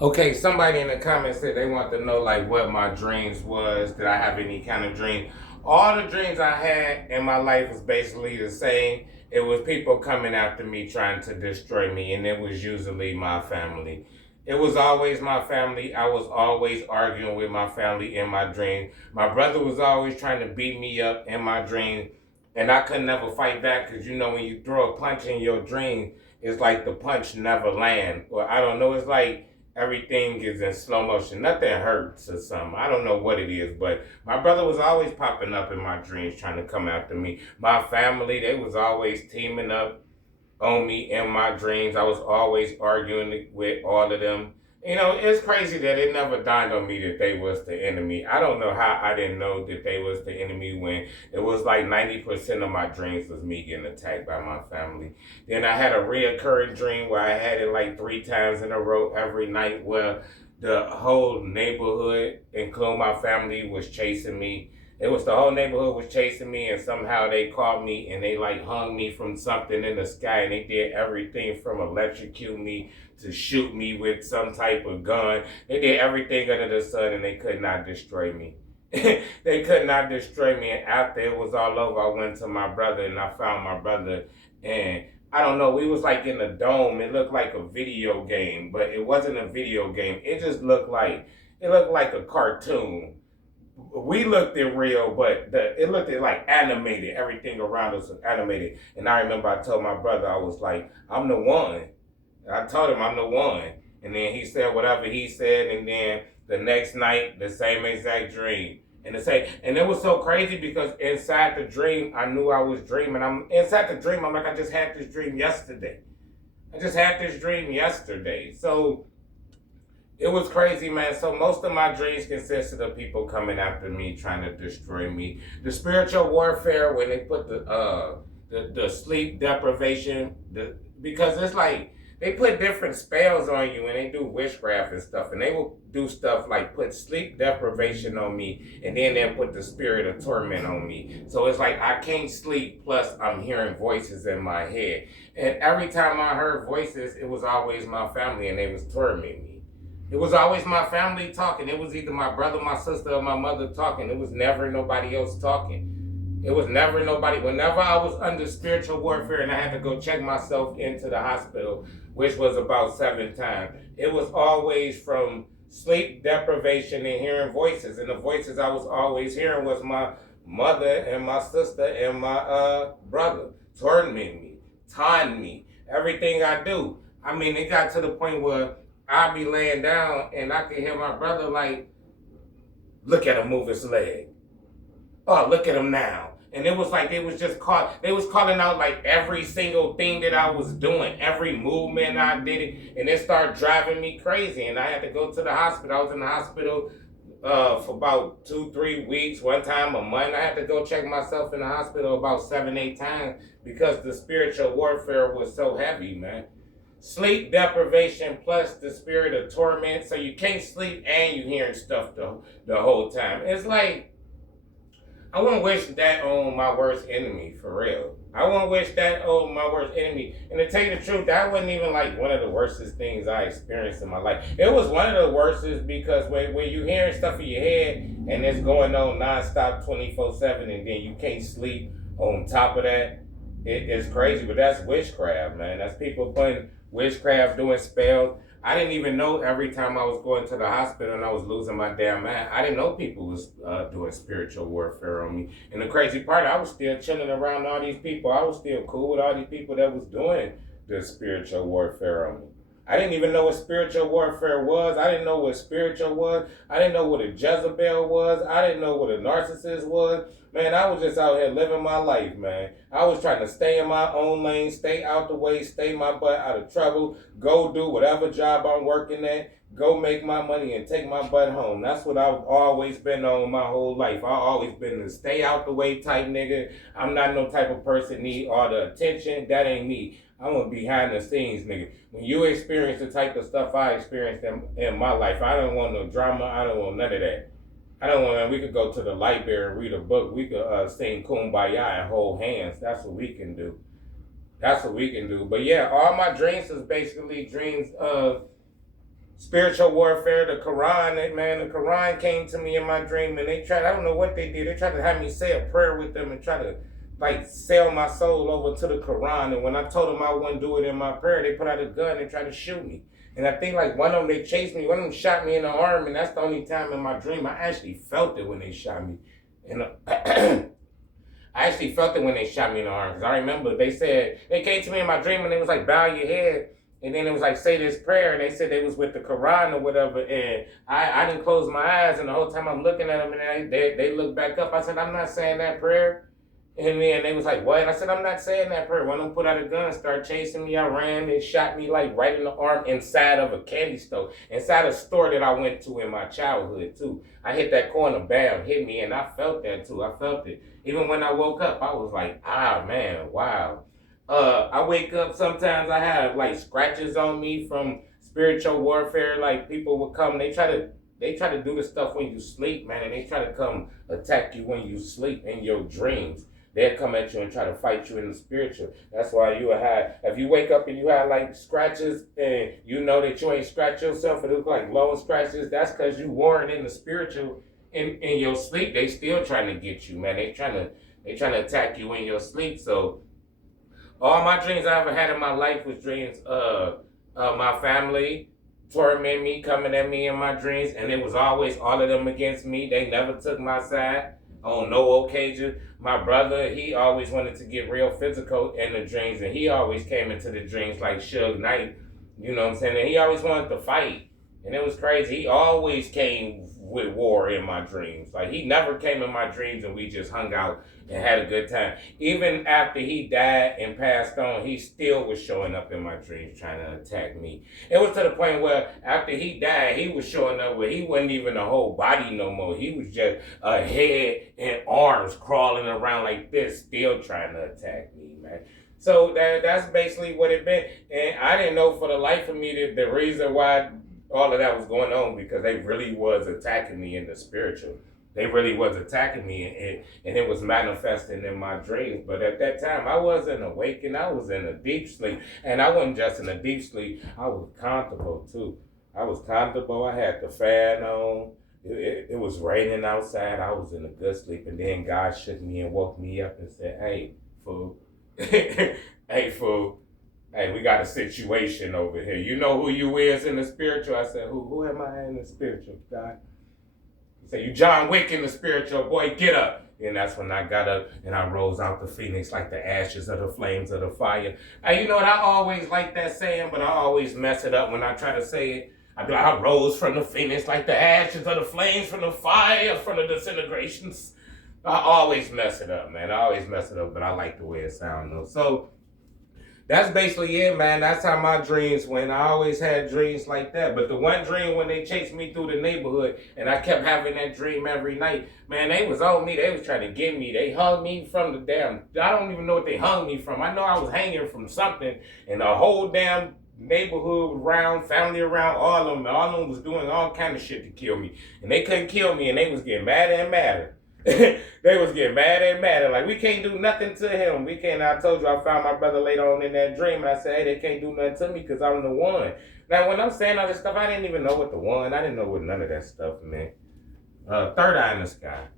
Okay, somebody in the comments said they want to know like what my dreams was. Did I have any kind of dream? All the dreams I had in my life was basically the same. It was people coming after me trying to destroy me, and it was usually my family. It was always my family. I was always arguing with my family in my dream. My brother was always trying to beat me up in my dream, and I could never fight back because you know when you throw a punch in your dream, it's like the punch never land. Or I don't know. It's like everything is in slow motion. Nothing hurts or something. I don't know what it is, but my brother was always popping up in my dreams trying to come after me. My family, they was always teaming up on me in my dreams. I was always arguing with all of them. You know, it's crazy that it never dawned on me that they was the enemy. I don't know how I didn't know that they was the enemy when it was like 90% of my dreams was me getting attacked by my family. Then I had a reoccurring dream where I had it like 3 times in a row every night where the whole neighborhood, including my family, was chasing me. It was the whole neighborhood was chasing me, and somehow they caught me and they like hung me from something in the sky, and they did everything from electrocute me to shoot me with some type of gun. They did everything under the sun, and they could not destroy me. They could not destroy me. And after it was all over, I went to my brother and I found my brother, and I don't know. We was like in a dome. It looked like a video game, but it wasn't a video game. It looked like a cartoon. We looked at real, but it looked at like animated. Everything around us was animated. And I remember I told my brother, I was like, I'm the one. I told him I'm the one. And then he said whatever he said, and then the next night, the same exact dream. And it was so crazy because inside the dream, I knew I was dreaming. I'm inside the dream, I'm like, I just had this dream yesterday. I just had this dream yesterday. So it was crazy, man. So most of my dreams consisted of people coming after me, trying to destroy me. The spiritual warfare when they put the sleep deprivation, because it's like they put different spells on you and they do witchcraft and stuff, and they will do stuff like put sleep deprivation on me, and then they'll put the spirit of torment on me. So it's like I can't sleep. Plus, I'm hearing voices in my head, and every time I heard voices, it was always my family, and they was tormenting me. It was always my family talking. It was either my brother, my sister, or my mother talking. It was never nobody else talking. It was never nobody. Whenever I was under spiritual warfare and I had to go check myself into the hospital, which was about 7 times, it was always from sleep deprivation and hearing voices. And the voices I was always hearing was my mother and my sister and my brother tormenting me, taunting me, everything I do. I mean, it got to the point where I'd be laying down and I could hear my brother like, look at him move his leg. Oh, look at him now. And it was like they was calling out like every single thing that I was doing, every movement I did it, and it started driving me crazy. And I had to go to the hospital. I was in the hospital for about 2, 3 weeks, one time a month. I had to go check myself in the hospital about 7, 8 times because the spiritual warfare was so heavy, man. Sleep deprivation plus the spirit of torment, so you can't sleep and you hearing stuff the whole time. It's like I wouldn't wish that on my worst enemy for real. I wouldn't wish that on my worst enemy. And to tell you the truth, that wasn't even like one of the worstest things I experienced in my life. It was one of the worstest because when you hearing stuff in your head and it's going on nonstop 24/7 and then you can't sleep on top of that, it's crazy. But that's witchcraft, man. That's people putting witchcraft, doing spells. I didn't even know every time I was going to the hospital and I was losing my damn mind. I didn't know people was doing spiritual warfare on me. And the crazy part, I was still chilling around all these people. I was still cool with all these people that was doing the spiritual warfare on me. I didn't even know what spiritual warfare was. I didn't know what spiritual was. I didn't know what a Jezebel was. I didn't know what a narcissist was. Man, I was just out here living my life, man. I was trying to stay in my own lane, stay out the way, stay my butt out of trouble, go do whatever job I'm working at, go make my money and take my butt home. That's what I've always been on my whole life. I always been a stay out the way type nigga. I'm not no type of person need all the attention. That ain't me. I'm a behind the scenes nigga. When you experience the type of stuff I experienced in my life, I don't want no drama. I don't want none of that. I don't want. We could go to the library and read a book. We could sing "Kumbaya" and hold hands. That's what we can do. That's what we can do. But yeah, all my dreams is basically dreams of spiritual warfare, the Quran, man, the Quran came to me in my dream and they tried, I don't know what they did. They tried to have me say a prayer with them and try to like sell my soul over to the Quran. And when I told them I wouldn't do it in my prayer, they put out a gun and tried to shoot me. And I think like one of them, they chased me, one of them shot me in the arm, and that's the only time in my dream I actually felt it when they shot me. And I actually felt it when they shot me in the arm, because I remember they said, they came to me in my dream and they was like, bow your head. And then it was like, say this prayer. And they said they was with the Quran or whatever. And I didn't close my eyes. And the whole time I'm looking at them and they look back up. I said, I'm not saying that prayer. And then they was like, what? I said, I'm not saying that prayer. One of them put out a gun, started chasing me. I ran. They shot me like right in the arm inside of a candy store. Inside a store that I went to in my childhood too. I hit that corner, bam, hit me. And I felt that too. I felt it. Even when I woke up, I was like, ah, man, wow. I wake up, sometimes I have like scratches on me from spiritual warfare. Like people would come, they try to do the stuff when you sleep, man, and they try to come attack you when you sleep in your dreams. They'll come at you and try to fight you in the spiritual. That's why you have, if you wake up and you have like scratches and you know that you ain't scratched yourself, it look like low scratches, that's because you warring in the spiritual in your sleep. They still trying to get you, man. They trying to attack you in your sleep. So all my dreams I ever had in my life was dreams my family torment me, coming at me in my dreams, and it was always all of them against me. They never took my side on no occasion. My brother, he always wanted to get real physical in the dreams, and he always came into the dreams like Suge Knight, you know what I'm saying? And he always wanted to fight, and it was crazy. He always came with war in my dreams. Like, he never came in my dreams and we just hung out and had a good time. Even after he died and passed on, he still was showing up in my dreams trying to attack me. It was to the point where after he died, he was showing up where he wasn't even a whole body no more. He was just a head and arms crawling around like this, still trying to attack me, man. So that's basically what it been. And I didn't know for the life of me the reason why all of that was going on, because they really was attacking me in the spiritual. They really was attacking me, and it was manifesting in my dreams. But at that time, I wasn't awake, and I was in a deep sleep. And I wasn't just in a deep sleep. I was comfortable, too. I was comfortable. I had the fan on. It was raining outside. I was in a good sleep. And then God shook me and woke me up and said, hey, fool. Hey, fool. Hey, we got a situation over here. You know who you is in the spiritual? I said, who am I in the spiritual, God? He said, you John Wick in the spiritual, boy, get up. And that's when I got up and I rose out the phoenix like the ashes of the flames of the fire. And you know what? I always like that saying, but I always mess it up when I try to say it. I be like, I rose from the phoenix like the ashes of the flames from the fire, from the disintegrations. I always mess it up, man. I always mess it up, but I like the way it sounds, though. So that's basically it, man. That's how my dreams went. I always had dreams like that. But the one dream when they chased me through the neighborhood and I kept having that dream every night, man, they was on me. They was trying to get me. They hung me from the damn, I don't even know what they hung me from. I know I was hanging from something, and the whole damn neighborhood around, family around, all of them was doing all kind of shit to kill me. And they couldn't kill me, and they was getting madder and madder. They was getting mad and mad. Like, we can't do nothing to him. We can't. I told you I found my brother later on in that dream, and I said, hey, they can't do nothing to me because I'm the one. Now, when I'm saying all this stuff, I didn't even know what the one. I didn't know what none of that stuff meant. Third eye in the sky.